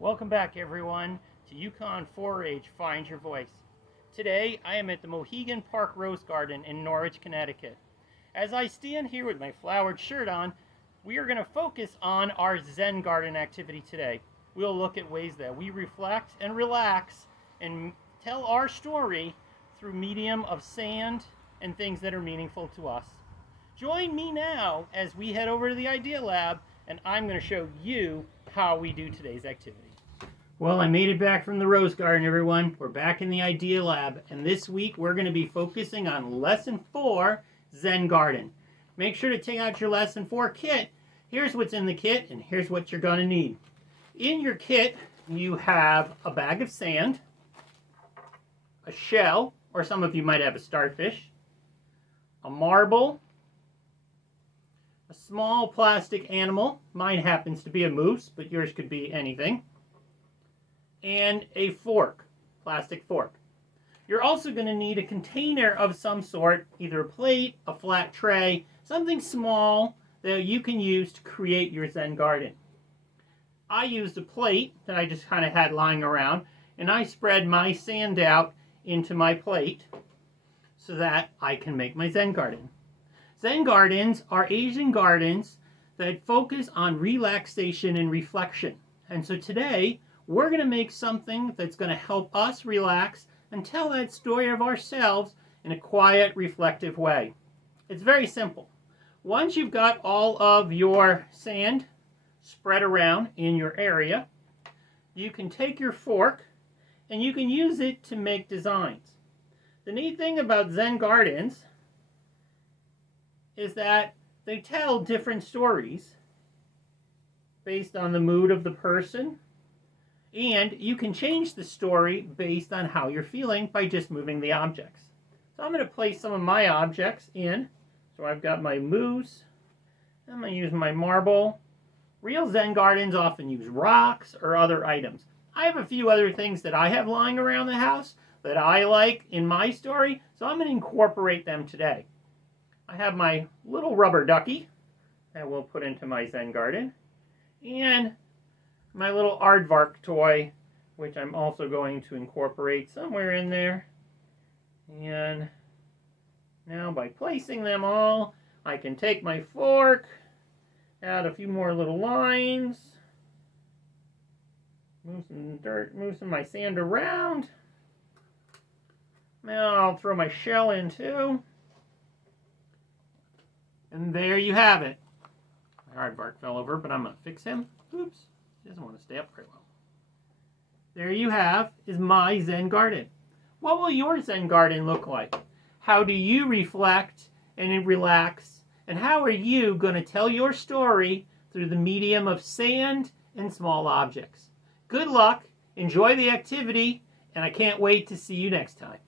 Welcome back, everyone, to UConn 4-H Find Your Voice. Today, I am at the Mohegan Park Rose Garden in Norwich, Connecticut. As I stand here with my flowered shirt on, we are going to focus on our Zen garden activity today. We'll look at ways that we reflect and relax and tell our story through medium of sand and things that are meaningful to us. Join me now as we head over to the Idea Lab, and I'm going to show you how we do today's activity. Well, I made it back from the Rose Garden, everyone. We're back in the Idea Lab, and this week we're going to be focusing on Lesson 4, Zen Garden. Make sure to take out your Lesson 4 kit. Here's what's in the kit, and here's what you're going to need. In your kit, you have a bag of sand, a shell, or some of you might have a starfish, a marble, a small plastic animal. Mine happens to be a moose, but yours could be anything. And a fork, plastic fork. You're also going to need a container of some sort, either a plate, a flat tray, something small that you can use to create your Zen garden. I used a plate that I just kind of had lying around, and I spread my sand out into my plate so that I can make my Zen garden. Zen gardens are Asian gardens that focus on relaxation and reflection. And so today, we're going to make something that's going to help us relax and tell that story of ourselves in a quiet, reflective way. It's very simple. Once you've got all of your sand spread around in your area, you can take your fork and you can use it to make designs. The neat thing about Zen gardens is that they tell different stories based on the mood of the person, and you can change the story based on how you're feeling by just moving the objects. So I'm going to place some of my objects in. So I've got my moose. I'm going to use my marble. Real Zen gardens often use rocks or other items. I have a few other things that I have lying around the house that I like in my story, so I'm going to incorporate them today. I have my little rubber ducky that we'll put into my Zen garden, and my little aardvark toy, which I'm also going to incorporate somewhere in there. And now by placing them all, I can take my fork, add a few more little lines, move some dirt, move some of my sand around. Now I'll throw my shell in too. And there you have it. My aardvark fell over, but I'm going to fix him. Oops. He doesn't want to stay up very well. There you have is my Zen garden. What will your Zen garden look like? How do you reflect and relax? And how are you going to tell your story through the medium of sand and small objects? Good luck, enjoy the activity, and I can't wait to see you next time.